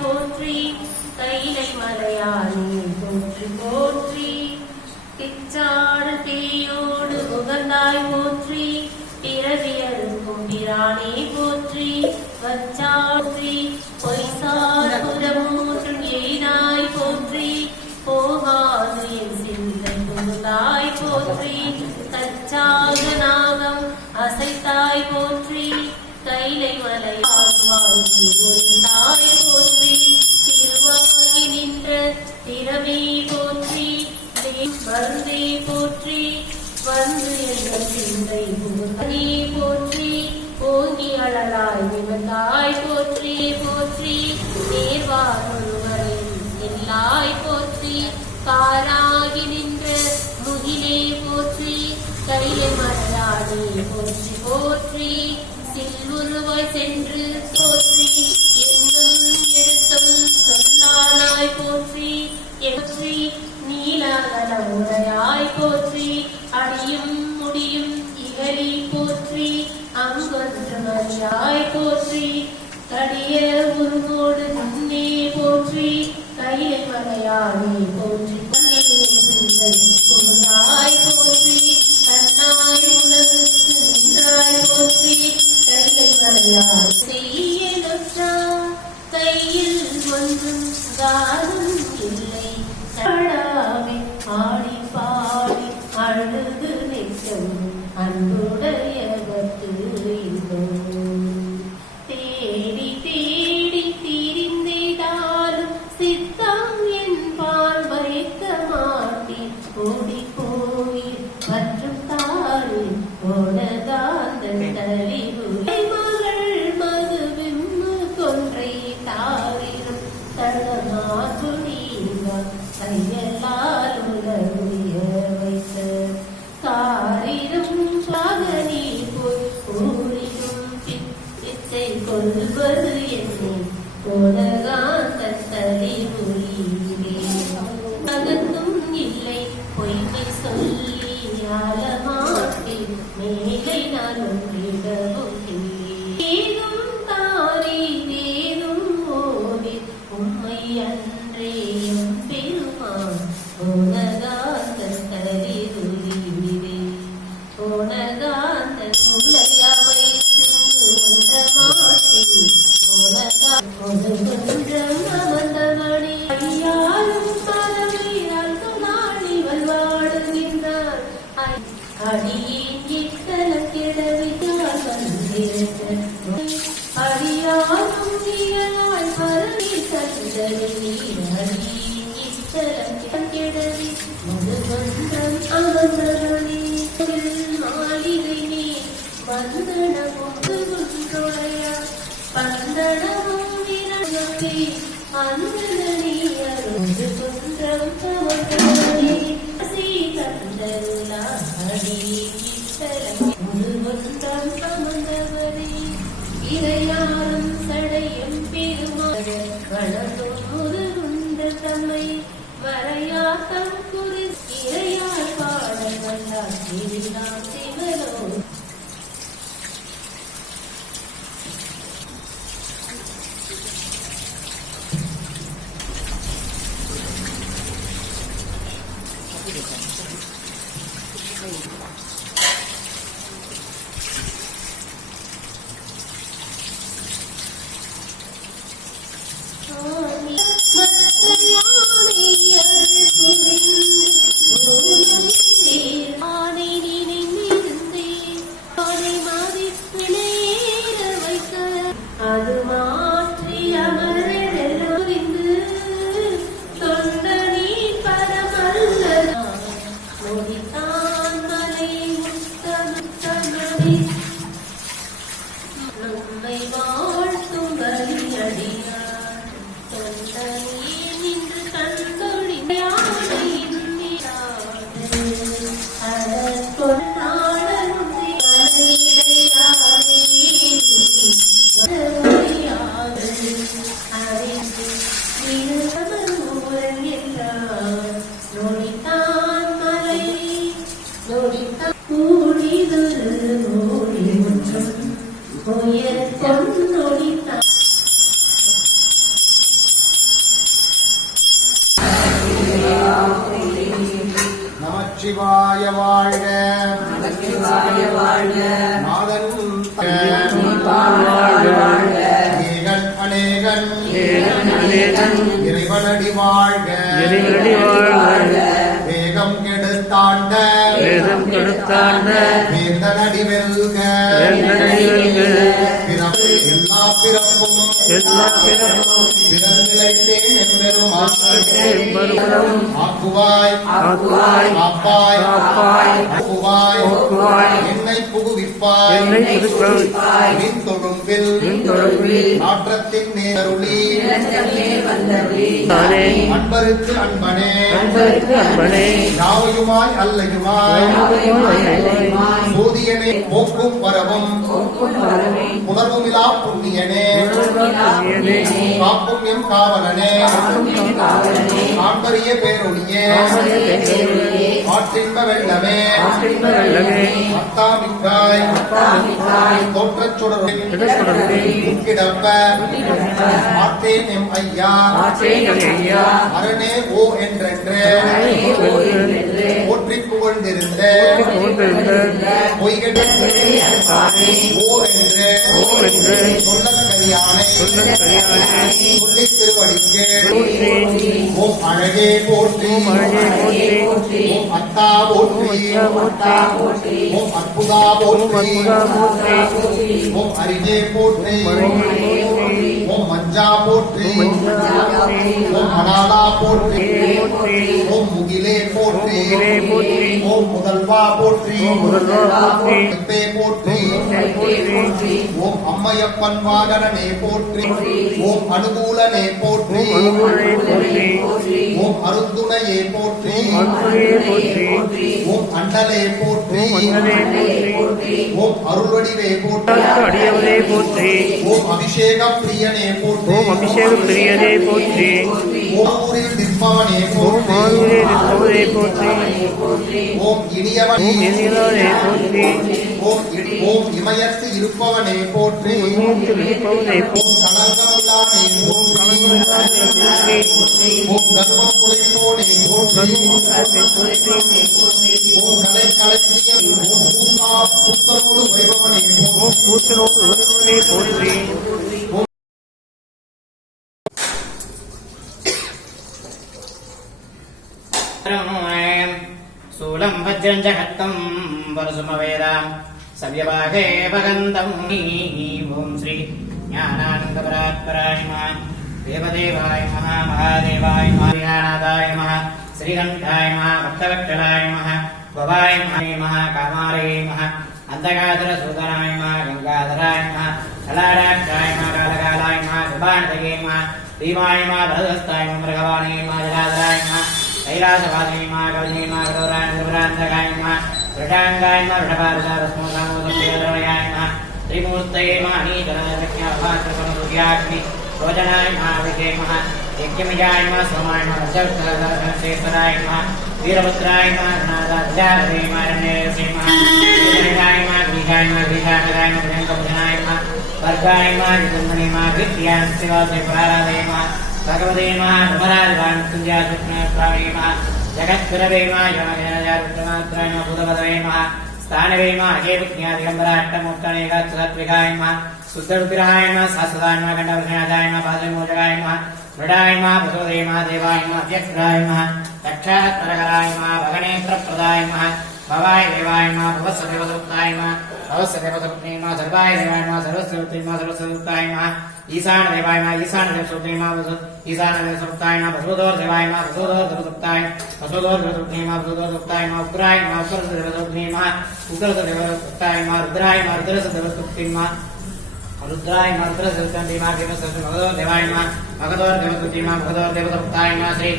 போற்றி கைலை மலையானே போற்றி போற்றி பிச்சாடு பேயோடு உகந்தாய் போற்றி பிறவியருக்கும் பிரானே போற்றி வச்சாற்றி பொய்சார் புறமூற்றும் எய்தாய் போற்றி போகாது என் சிந்தை புகுந்தாய் போற்றி தச்சாக நாகம் அசைத்தாய் போற்றி கைலை மலையாய் போற்றி திருவாகி நின்ற திறமே போற்றி மருந்தே போற்றி வந்து என்ற சிந்தை புகுந்தனே போற்றி ஓங்கி அழலாய் நிமிர்ந்தாய் போற்றி போற்றி நேர்வாருவரின் எல்லாய் போற்றி காராகி நின்ற முகிலே போற்றி கைலை மலையானே போற்றி போற்றி சில்வுருவாய் சென்று போற்றி என்னும் எழுத்தும் சொல்லானாய் போற்றி போற்றி நீலகல உடையாய் போற்றி அடியும் முடியும் இகழி போற்றி அங்கொன்று மறியாய் போற்றி கடிய உருவோடு முன்னே போற்றி கைலை மலையானே போற்றி புகுந்தாய் போற்றி கண்ணாய் உலகுக்கு நின்றாய் போற்றி கைலை மலையாய் செய்ய நொற்றான் கையில் ஒன்றும் காரும் இல்லை தடாவே ஆடி பாடி அழுது நிற்கும் அன்புடையவர்க்கு தேடி தேடி திரிந்தேதாலும் சித்தம் என்பால் வைக்க மாட்டேன் ஓடி போய் மற்றும் தாரு ஓடதாந்தன் தலிவு மகள் மதுவிம்மு கொன்றை தாரிரும் தடமாற்று கையெல்லால் உலகுய வைத்த காரிரும் சாகனி போய் கூறியும் இச்சை கொள்வது என்னை உலகாந்த தலிவுயிலே அகத்தும் இல்லை பொய்மை சொல்லி ஆலமாட்டேன் மேலை நான் ஒன்றிடவும் ஏதும் தாரி வேதும் ஓடி உம்மை அன்றேயும் பெருமான் உலகாந்த தலிவுயிலே உலகாந்த உலையவை சிங்கு ஒன்ற மாட்டேன் உலகா ஒரு கொஞ்சம் அமர்ந்தவனே அடியாரும் பதவியால் துணாடி வல்வாடுகின்றார் அடியின் இட்டல கிடவியால் வந்திருந்த அடியாரும் நீராய் பரவி தந்தனி அடியின் இட்டல கிடவி முதுகொன்றம் அமர்ந்தவனே மாளிகை நீ வந்தனமும் ஒன்றுடையா பந்தனமும் விரகை அந்தனியரோடு குன்றம் தவறே சீதந்தருளா அடியிட்டலை முதுகொன்றம் அமர்ந்தவரே இறையாரும் சடையும் பெருமாள் வளர்ந்தும் முதுகுண்ட தம்மை வரையாத்தம் குறி இறையார் பாடல் வல்லார் சிறிதாம் சிவரோ அது மாற்றி அமர்ந்து தொண்ட நீர் பரமல்ல மொழித்தான் மலை முத்தமுத்தமதி நொடித்தான் கூடிதொரு மொழி ஒன்றும் உயர் பொன்னொடித்தான் நமச்சிவாய வாழ்க, நமச்சிவாய வாழ்க, நாதன் வாழ்க, ஏகன் அநேகன், இறைவனடி வாழ்க, வேகம் கெடுத்தாண்ட, வேந்தனடி வெல்க, எல்லா பிறப்பும் பிறந்திழைத்தேன் எம்பெருமான் ஆக்குவாய் ஆப்பாய் ஆக்குவாய் என்னை புகுவிப்பாய் நின் தொழும்பில் நாற்றத்தின் நேருளி அன்பருக்கு அன்பனே யாவையுமாய் அல்லையுமாய் சோதியனே போக்கும் வரவும் உணர்வுமிலா புண்ணியனே காப்பும் எம் காவலனே காண்பரிய பேரொழியே ஆற்றின்ப வெள்ளமே அத்தாமிக்காய் தோற்றச் சுடரில் கிடப்ப ஆற்றேன் எம் ஐயா அரணே ஓ என்றென்று போற்றி புகழ்ந்திருந்த பொய்கட ஓ என்று சொல்லக்கரியானை சொல்லித் திருவடிக்கு ஓம் அழகே போற்றி, ஓம் அத்தா போற்றி, ஓம் அற்புதா போற்றி, ஓம் அரிஜே போற்றி, ஓம் மஞ்சா போற்றி, ஓம் மணாலா போற்றி, ஓம் முகிலே போற்றி, ஓம் முதல்வா போற்றி, போற்றி, ஓம் அம்மையப்பன் வாகனனே போற்றி, ஓம் அனுகூலனே போற்றி, ஓம் அருந்துணையே போற்றி, ஓம் அண்டலே போற்றி, ஓம் அருள்வடிவே போற்றி, ஓம் அபிஷேக பிரியனே போற்றி, ஓம் ஊரில் நிற்பவனே போற்றி, ஓம் இனியவனே ஓம் இமயத்து இருப்பவனே போற்றி, ஓம் கலங்கமில்லானே போற்றி, ஓம் கர்ப்பம் குலைப்போனே போற்றி, ஓம் கலை கலக்கிய ஓம் புத்தனோடு வைபவனே போற்றி, சூலம் வஜ்ரம் ஜகத்தம் வரசுமவேதாம் சவ்யபாகே பகந்தம் ஓம் ஸ்ரீ ஞானானந்தபராத்பராய நமः தேவதேவாய நமः மகாதேவாய நமः ஞானாதாய நமः ஸ்ரீகண்டாய நமः பக்தவத்சலாய நமः பவாய நமः காமாரயே நமः அந்தகாதரசூதனாய நமः கங்காதராய நமः கலாடாட்சாய நமः காலகாலாய நமः சுபானதயே நமः பீமாய நமः பரதஸ்தாய நமः மிருகவாணே நமः ஜலாதராய நமः கைலாசவாதினே நமः கவஜே நமः கடோராய நிபுராந்தகாய நமः ऋषांगाय नमः ऋषभारतारस्मोदामोदयाय नमः त्रिमूर्तये नमः नीचरज्ञाभासुर्याग्नि भोजनाय नमः विषे नमः यज्ञमिजाय नमः सोमाय नमः वज्रवत्सराय नमः वीरभद्राय नमः गणाधाय नमः रण्यसे नमः वीराय नमः गीताय नमः गीतानगाय नमः भयङ्करभुजनाय नमः वर्गाय नमः जितन्मने नमः कीर्त्यां शिवासे प्राराधये नमः भगवते नमः ब्रह्मराजवान् मृत्युञ्जयासुष्णाय नमः जगत्गुरवे नमः योगजनजारुद्रमात्राय नमः भूतपदवे नमः स्थानवे नमः अजयविज्ञादिगम्बराट्टमुत्तरेकात्रिकाय नमः शुद्धरुद्राय नमः सहस्रदाय नमः गण्डवृषणाय नमः पादविमोचकाय नमः मृडाय नमः प्रसोदे नमः देवाय नमः अध्यक्षराय नमः रक्षात्परकराय नमः भगनेत्रप्रदाय नमः भवाय देवाय नमः भवस्सदेवसुताय नमः भवस्सदेवसुते नमः सर्वाय देवाय नमः सर्वस्वरूपे नमः सर्वस्वरूपाय नमः ईशान देवाय नमः ईशान देवसुते नमः ईशान देवसुताय नमः भसुदोर देवाय नमः भसुदोर देवसुताय भसुदोर देवसुते नमः भसुदोर देवसुताय नमः उग्राय नमः उग्र देवसुते नमः उग्र देवसुताय नमः रुद्राय नमः रुद्र देवसुते नमः रुद्राय नमः रुद्र देवसुते नमः भगवदोर देवाय नमः भगवदोर देवसुते नमः भगवदोर देवसुताय नमः श्री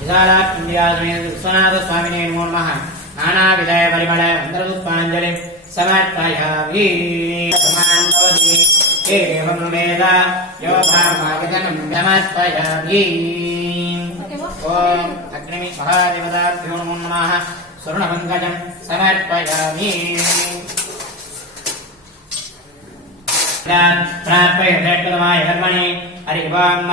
विशालाख्यासमेत विश्वनाथ स्वामिने नमो नमः नानाविधय परिमल वन्दनपुष्पाञ्जलिं समर्पयामि समान भवति एवं वेद यो भावमाविदनं समर्पयामि ॐ अग्निमि महादेवताभ्यो नमो नमः स्वर्णपङ्कजं समर्पयामि प्रार्थयतेत्तमाय कर्मणि हरिवाम्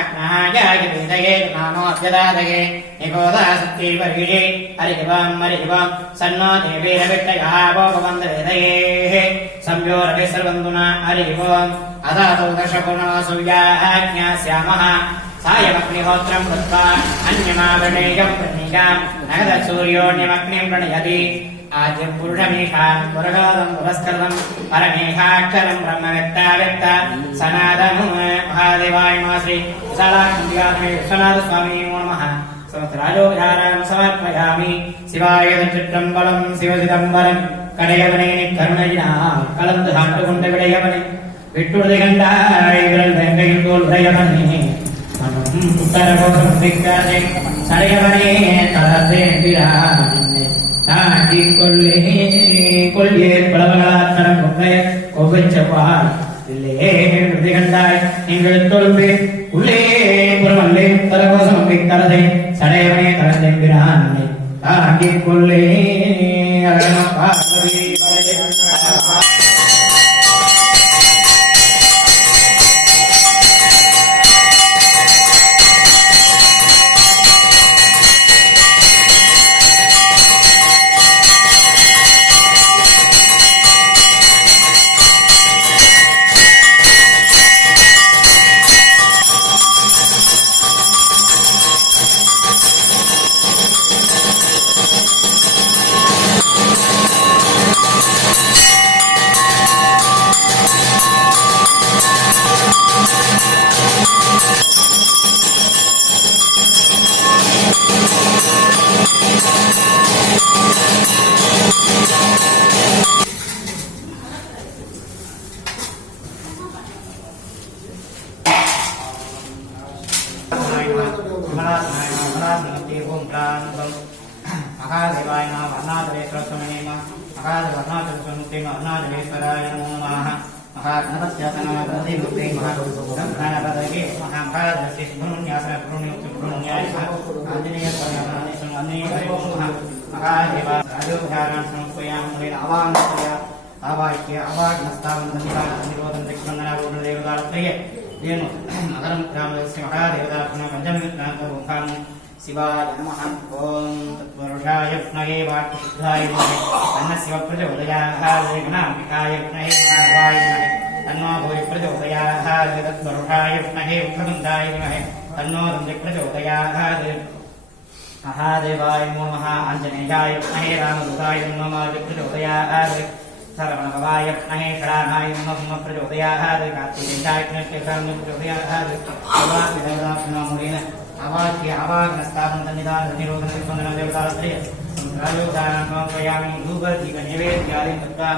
अग्नायायविदये नामोऽभ्यदादये निकोदासक्ति वर्गिषे हरिवाम् सन्नो देवीरविट्टयः भोगवन्दवेदये संयोरपि सर्वन्दुना हरिवोम् अदातौ दशपुनवासुव्याः ज्ञास्यामः सायमग्निहोत्रम् कृत्वा अन्यमावृणेयम् प्रणीयाम् नगदसूर्योऽन्यमग्निम् प्रणयति आद्यं पुरुषमीशान् पुरगादं पुरस्कृतं परमेशाक्षरं ब्रह्मवेत्ता सनातनो महादेवाय नमः श्री विशालाक्षी विश्वनाथस्वामी नमः समस्तराजोपचारान् समर्पयामि शिवाय चित्रम्बरं शिवचिदम्बरं कடையவனே கருணையினா கலந்து ஆண்டு கொண்ட விடையவனே விட்டுடுதை கண்டாய் விரல் வெங்கையில் தோல் உடையவனே மனம் புத்தரகோசம் திக்காதே சடையவனே தளர்ந்தேந்திரானே தாண்டி கொள்ளே பலவகளாத்தரம் கொண்டே கொவ்வைச்சப்பால் இல்லையே விருதி கண்டாய் நீங்கள் தொழும்பே உள்ளே புறமல்லே தலகோசம் அம்பிக்கரதை சடையவனே தளர்ந்தேந்திரானே தாண்டி கொள்ளே பார்வதி महादेवाय नमः वर्णाधरेश्वरस्वामिने नमः वर्णाधरेश्वराय नमो नमः महागणपत्यासनागणपतिमुक्ते महागणपतये महाभारतस्य सुब्रह्मण्यासनपुरुण्याय आञ्जनेयस्वामिने नमः महादेवा राजोपचारान् समर्पयामि आवाह्य अवाग्नस्तावन्दनिरोधं दक्षिणवन्दनापूर्णदेवतात्रये येनु नगरं ग्रामस्य महादेवता पुनः पञ्चमीकृतान्तमुखान् शिवाय नमः ॐ तत्पुरुषाय विष्णवे वाक्यशुद्धाय नमः अन्नस्य प्रचोदयात् गणाम्बिकाय विष्णवे महादेवाय नमः तन्नो भूय प्रचोदयात् तत्पुरुषाय विष्णवे उग्रवन्दाय नमः तन्नो रुद्र प्रचोदयात् महादेवाय नमो नमः आञ्जनेयाय विष्णवे रामदूताय नमः प्रचोदयात् सर्वणभवाय विष्णवे षडानाय नमः प्रचोदयात् कार्तिकेयाय विष्णवे प्रचोदयात् मुरेण आवाह्य आवाग्नस्तावन्दनिरोधनिरोधनिर्बन्धनदेवतात्रय राजोदानं समर्पयामि धूपदीपनैवेद्यादिं दत्त्वा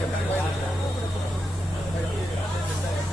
Thank you.